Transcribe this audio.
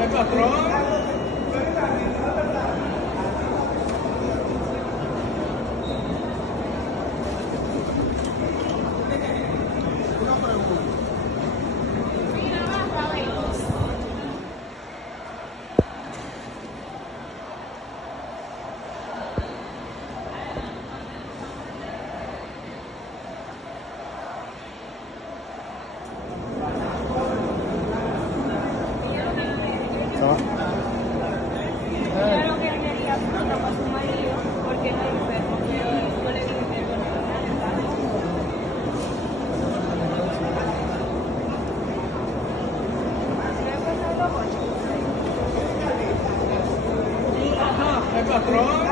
El patrón. Claro que quería fruta para su marido porque está enfermo, pero yo le dije que no le iba a dar. El patrón.